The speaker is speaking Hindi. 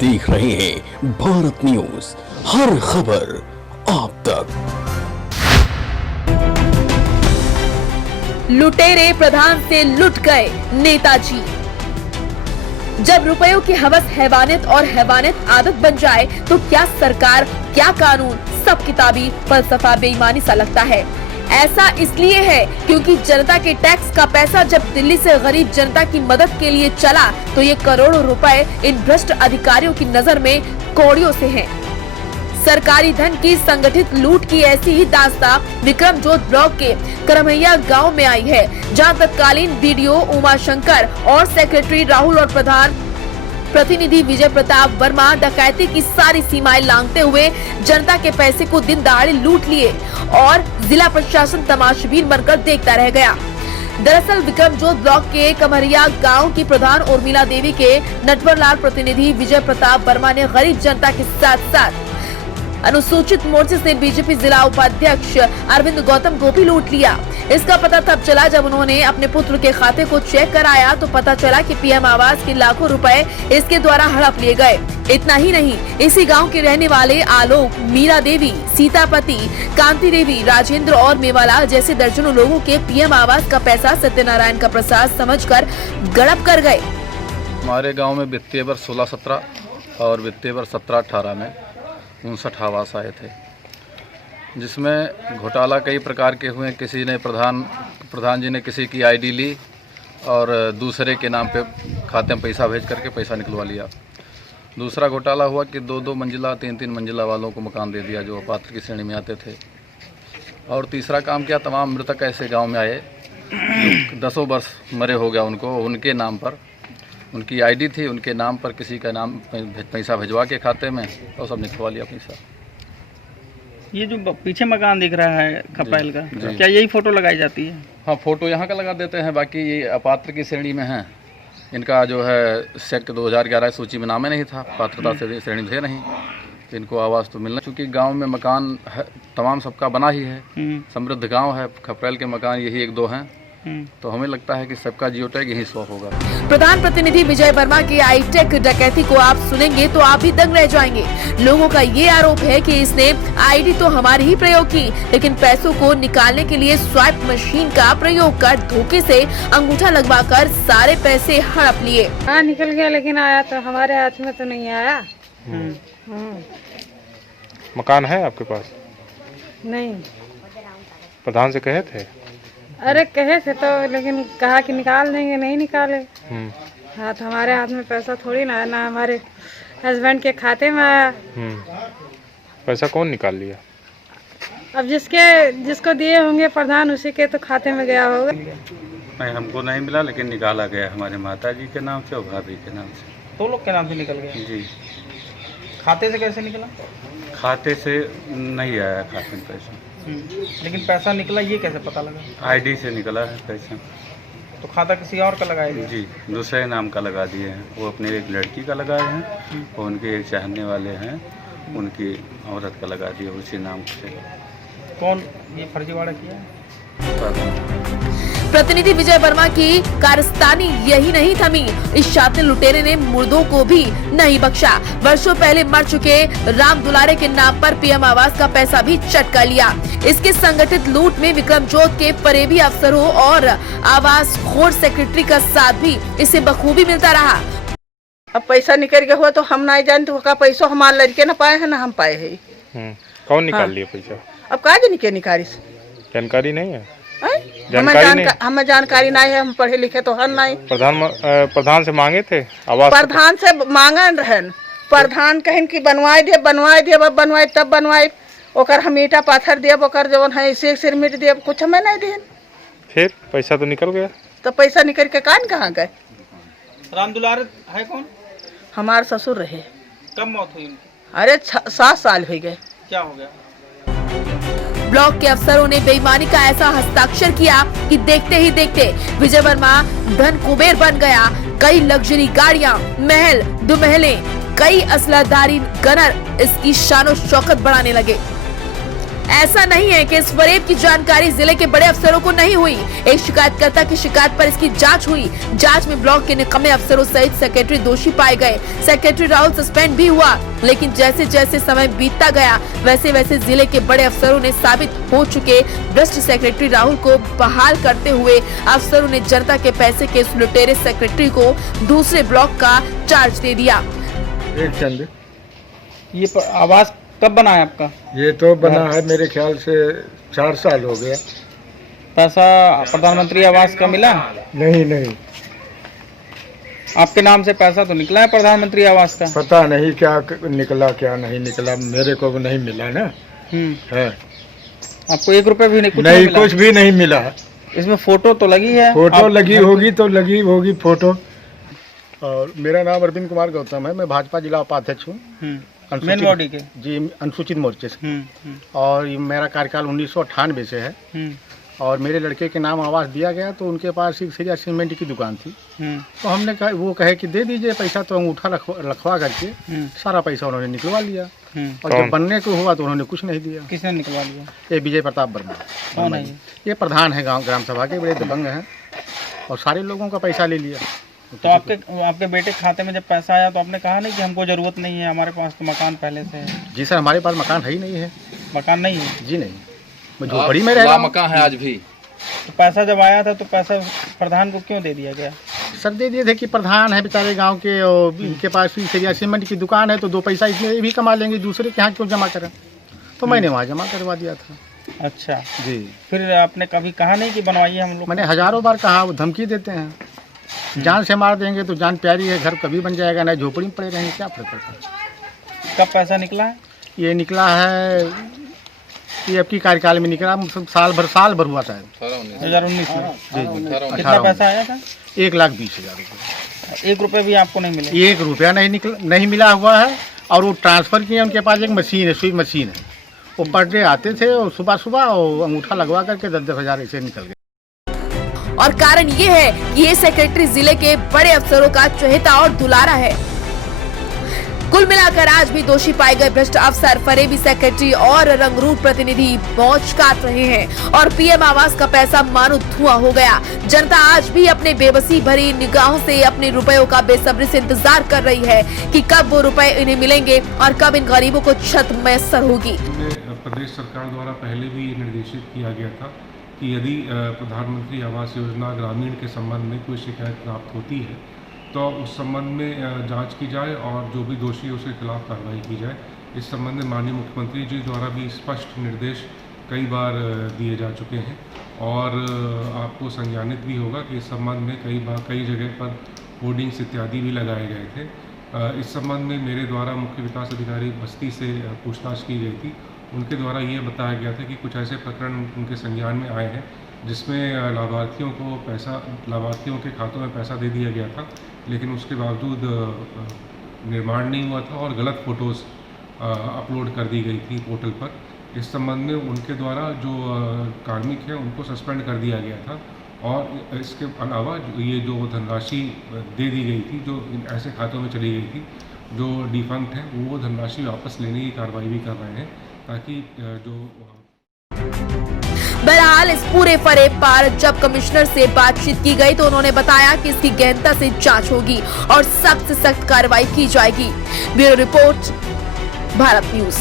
देख रहे हैं भारत न्यूज, हर खबर आप तक। लुटेरे प्रधान से लुट गए नेताजी। जब रुपयों की हवस हैवानियत और हैवानियत आदत बन जाए तो क्या सरकार, क्या कानून, सब किताबी फलसफा बेईमानी सा लगता है। ऐसा इसलिए है क्योंकि जनता के टैक्स का पैसा जब दिल्ली से गरीब जनता की मदद के लिए चला तो ये करोड़ों रुपए इन भ्रष्ट अधिकारियों की नजर में कौड़ियों से हैं। सरकारी धन की संगठित लूट की ऐसी ही दास्तां विक्रमजोत ब्लॉक के करमैया गांव में आई है, जहां तत्कालीन बीडीओ उमाशंकर और सेक्रेटरी राहुल और प्रधान प्रतिनिधि विजय प्रताप वर्मा डकैती की सारी सीमाएं लांघते हुए जनता के पैसे को दिन दहाड़े लूट लिए और जिला प्रशासन तमाशबीन बनकर देखता रह गया। दरअसल विक्रमजोत ब्लॉक के कमरिया गांव की प्रधान उर्मिला देवी के नटवरलाल प्रतिनिधि विजय प्रताप वर्मा ने गरीब जनता के साथ साथ अनुसूचित मोर्चे से बीजेपी जिला उपाध्यक्ष अरविंद गौतम को भी लूट लिया। इसका पता तब चला जब उन्होंने अपने पुत्र के खाते को चेक कराया तो पता चला कि पीएम आवास के लाखों रुपए इसके द्वारा हड़प लिए गए। इतना ही नहीं, इसी गांव के रहने वाले आलोक, मीरा देवी, सीतापति, कांति देवी, राजेंद्र और मेवाला जैसे दर्जनों लोगों के पीएम आवास का पैसा सत्यनारायण का प्रसाद समझकर गड़प कर गए। हमारे गाँव में वित्तीय वर्ष 16-17 और वित्तीय वर्ष 17-18 में 59 आवास आए थे, जिसमें घोटाला कई प्रकार के हुए। किसी ने प्रधान जी ने किसी की आईडी ली और दूसरे के नाम पे खाते में पैसा भेज करके पैसा निकलवा लिया। दूसरा घोटाला हुआ कि 2-2 मंजिला 3-3 मंजिला वालों को मकान दे दिया जो अपात्र की श्रेणी में आते थे। और तीसरा काम किया, तमाम मृतक ऐसे गांव में आए 10 वर्ष मरे हो गया उनको, उनके नाम पर उनकी आईडी थी, उनके नाम पर किसी का नाम पैसा भिजवा के खाते में और सब निकलवा लिया पैसा। ये जो पीछे मकान दिख रहा है खपैल का, क्या यही फोटो लगाई जाती है? हाँ, फोटो यहाँ का लगा देते हैं। बाकी ये अपात्र की श्रेणी में हैं। इनका जो है सेक्ट 2011 सूची में नाम नहीं था, पात्रता से श्रेणी थे नहीं, तो इनको आवास तो मिलना। चूँकि गाँव में मकान है, तमाम सबका बना ही है, समृद्ध गाँव है। खपैल के मकान यही 1-2 हैं, तो हमें लगता है कि सबका जियो टैग यही स्वैप होगा। प्रधान प्रतिनिधि विजय वर्मा की हाईटेक डकैती को आप सुनेंगे तो आप भी दंग रह जाएंगे। लोगों का ये आरोप है कि इसने आईडी तो हमारी ही प्रयोग की, लेकिन पैसों को निकालने के लिए स्वाइप मशीन का प्रयोग कर धोखे से अंगूठा लगवाकर सारे पैसे हड़प लिए। हाँ, निकल गया, लेकिन आया तो हमारे हाथ में तो नहीं आया। मकान है आपके पास? नहीं। प्रधान से कहे थे? अरे कहे थे तो, लेकिन कहा कि निकाल देंगे, नहीं निकाले। हाँ, तो हमारे हाथ में पैसा थोड़ी ना, ना हमारे हस्बैंड के खाते में आया। पैसा कौन निकाल लिया? अब जिसको दिए होंगे प्रधान, उसी के तो खाते में गया होगा। नहीं, हमको नहीं मिला, लेकिन निकाला गया हमारे माता जी के नाम से और भाभी के नाम से। 2 लोग के नाम से निकल गया? जी। खाते से कैसे निकला? खाते से नहीं आया खाते में पैसा। लेकिन पैसा निकला ये कैसे पता लगा? आईडी से निकला है पैसा। तो खाता किसी और का लगाया? जी, दूसरे नाम का लगा दिए हैं। वो अपने एक लड़की का लगाए हैं और उनके एक चाहने वाले हैं, उनकी औरत का लगा दिया उसी नाम से। कौन ये फर्जीवाड़ा किया है? प्रतिनिधि विजय वर्मा की कारस्तानी यही नहीं थमी, इस शातिर लुटेरे ने मुर्दों को भी नहीं बख्शा। वर्षों पहले मर चुके राम दुलारे के नाम पर पीएम आवास का पैसा भी चटका लिया। इसके संगठित लूट में विक्रमजोत के परेबी अफसरों और आवास खोर सेक्रेटरी का साथ भी इसे बखूबी मिलता रहा। अब पैसा निकल गया हुआ तो हम नहीं जानते का पैसा हमारे लड़के न पाए है न हम पाए है। कौन निकाल लिया पैसा? अब कहा निकले निकाली जानकारी नहीं है? हमें जानकारी नहीं है, हम पढ़े लिखे तो हर नहीं। प्रधान से मांगे थे आवास? प्रधान से मांगन रहन, प्रधान कहें कि बनवाए दे, अब बनवाए तब बनवाए, ओकर हम ईटा पाथर देब, ओकर जवन है सिरमिट देब, कुछ हमें नहीं देन। फिर पैसा तो निकल गया? तो पैसा निकल के कान कहाँ गए? राम दुलारे है कौन? हमारे ससुर रहे। कब मौत हुई उनकी? अरे 7 साल हो गए। क्या हो गया? ब्लॉक के अफसरों ने बेईमानी का ऐसा हस्ताक्षर किया कि देखते ही देखते विजय वर्मा धन कुबेर बन गया। कई लग्जरी गाड़ियां, महल, 2 महलें, कई असलाधारी गनर इसकी शानो शौकत बढ़ाने लगे। ऐसा नहीं है कि इस फरेब की जानकारी जिले के बड़े अफसरों को नहीं हुई। एक शिकायतकर्ता की शिकायत पर इसकी जांच हुई। जांच में ब्लॉक के निकम्मे अफसरों सहित सेक्रेटरी दोषी पाए गए। सेक्रेटरी राहुल सस्पेंड भी हुआ, लेकिन जैसे जैसे समय बीतता गया वैसे वैसे जिले के बड़े अफसरों ने साबित हो चुके भ्रष्ट सेक्रेटरी राहुल को बहाल करते हुए अफसरों ने जनता के पैसे के इस लुटेरे सेक्रेटरी को दूसरे ब्लॉक का चार्ज दे दिया। एक चंद ये आवास कब बना है आपका? ये तो बना है मेरे ख्याल से 4 साल हो गया। पैसा प्रधानमंत्री आवास का मिला? नहीं, आपके नाम से पैसा तो निकला है प्रधानमंत्री आवास का? पता नहीं क्या निकला क्या नहीं निकला, मेरे को नहीं मिला ना। है आपको 1 रुपए भी नहीं? नहीं, कुछ भी नहीं मिला। इसमें फोटो तो लगी है? फोटो लगी होगी तो लगी होगी फोटो। और मेरा नाम अरविंद कुमार गौतम है, मैं भाजपा जिला उपाध्यक्ष हूँ मेन बॉडी के जी, अनुसूचित मोर्चे से। और मेरा कार्यकाल 1998 से है। और मेरे लड़के के नाम आवास दिया गया तो उनके पास एक सरिया सीमेंट की दुकान थी। तो हमने कहा, वो कहे कि दे दीजिए पैसा, तो अंगूठा रखवा करके सारा पैसा उन्होंने निकलवा लिया। और जब बनने को हुआ तो उन्होंने कुछ नहीं दिया। किसने निकलवा लिया? ये विजय प्रताप वर्मा। कौन है ये प्रधान है गाँव ग्राम सभा के, बड़े दबंग हैं और सारे लोगों का पैसा ले लिया। तो आपके बेटे खाते में जब पैसा आया तो आपने कहा नहीं कि हमको जरूरत नहीं है, हमारे पास तो मकान पहले से है? जी सर, हमारे पास मकान है ही नहीं है। मकान नहीं है? जी नहीं, मैं झोपड़ी में रह रहा हूं। मकान है आज भी। तो पैसा जब आया था तो पैसा प्रधान को क्यों दे दिया गया? सर दे दिए थे कि प्रधान है बेचारे गांव के और इनके पास सरिया सीमेंट की दुकान है तो 2 पैसा इसमें भी कमा लेंगे, दूसरे के यहाँ क्यों जमा करें। तो मैंने वहाँ जमा करवा दिया था। अच्छा जी। फिर आपने कभी कहा नहीं कि बनवाइए हम लोग? मैंने हजारों बार कहा, वो धमकी देते हैं, जान से मार देंगे तो जान प्यारी है, घर कभी बन जाएगा, ना झोपड़ी में पड़े रहेंगे, क्या फर्क पड़ता है। कब पैसा निकला है? ये निकला है, ये आपकी कार्यकाल में निकला, साल भर हुआ शायद 2019 में। जी। कितना पैसा आया था? 1,20,000 रुपये। 1 रुपये भी आपको नहीं मिले? 1 रुपया नहीं मिला हुआ है। और वो ट्रांसफ़र किए, उनके पास एक मशीन है, स्वीप मशीन है, वो पर डे आते थे और सुबह और अंगूठा लगवा करके 10-10 हज़ार ऐसे निकल गए। और कारण ये है कि ये सेक्रेटरी जिले के बड़े अफसरों का चहेता और दुलारा है। कुल मिलाकर आज भी दोषी पाए गए भ्रष्ट अफसर, फरेबी सेक्रेटरी और रंगरूप प्रतिनिधि मौज काट रहे हैं और पीएम आवास का पैसा मानो धुआं हो गया। जनता आज भी अपने बेबसी भरी निगाहों से अपने रुपयों का बेसब्री से इंतजार कर रही है कि कब वो रुपए इन्हें मिलेंगे और कब इन गरीबों को छत मैसर होगी। प्रदेश सरकार द्वारा पहले भी निर्देशित किया गया था कि यदि प्रधानमंत्री आवास योजना ग्रामीण के संबंध में कोई शिकायत प्राप्त होती है तो उस संबंध में जांच की जाए और जो भी दोषी है उसके खिलाफ कार्रवाई की जाए। इस संबंध में माननीय मुख्यमंत्री जी द्वारा भी स्पष्ट निर्देश कई बार दिए जा चुके हैं और आपको संज्ञानित भी होगा कि इस संबंध में कई जगह पर होर्डिंग्स इत्यादि भी लगाए गए थे। इस संबंध में मेरे द्वारा मुख्य विकास अधिकारी बस्ती से पूछताछ की गई थी। उनके द्वारा ये बताया गया था कि कुछ ऐसे प्रकरण उनके संज्ञान में आए हैं जिसमें लाभार्थियों के खातों में पैसा दे दिया गया था, लेकिन उसके बावजूद निर्माण नहीं हुआ था और गलत फ़ोटोज़ अपलोड कर दी गई थी पोर्टल पर। इस संबंध में उनके द्वारा जो कार्मिक हैं उनको सस्पेंड कर दिया गया था और इसके अलावा ये जो धनराशि दे दी गई थी जो ऐसे खातों में चली गई थी जो डिफंक्ट हैं वो धनराशि वापस लेने की कार्रवाई भी कर रहे हैं ताकि जो। बहरहाल इस पूरे फरेब पर जब कमिश्नर से बातचीत की गई तो उन्होंने बताया कि इसकी गहनता से जांच होगी और सख्त से सख्त कार्रवाई की जाएगी। Bureau report, Bharat news.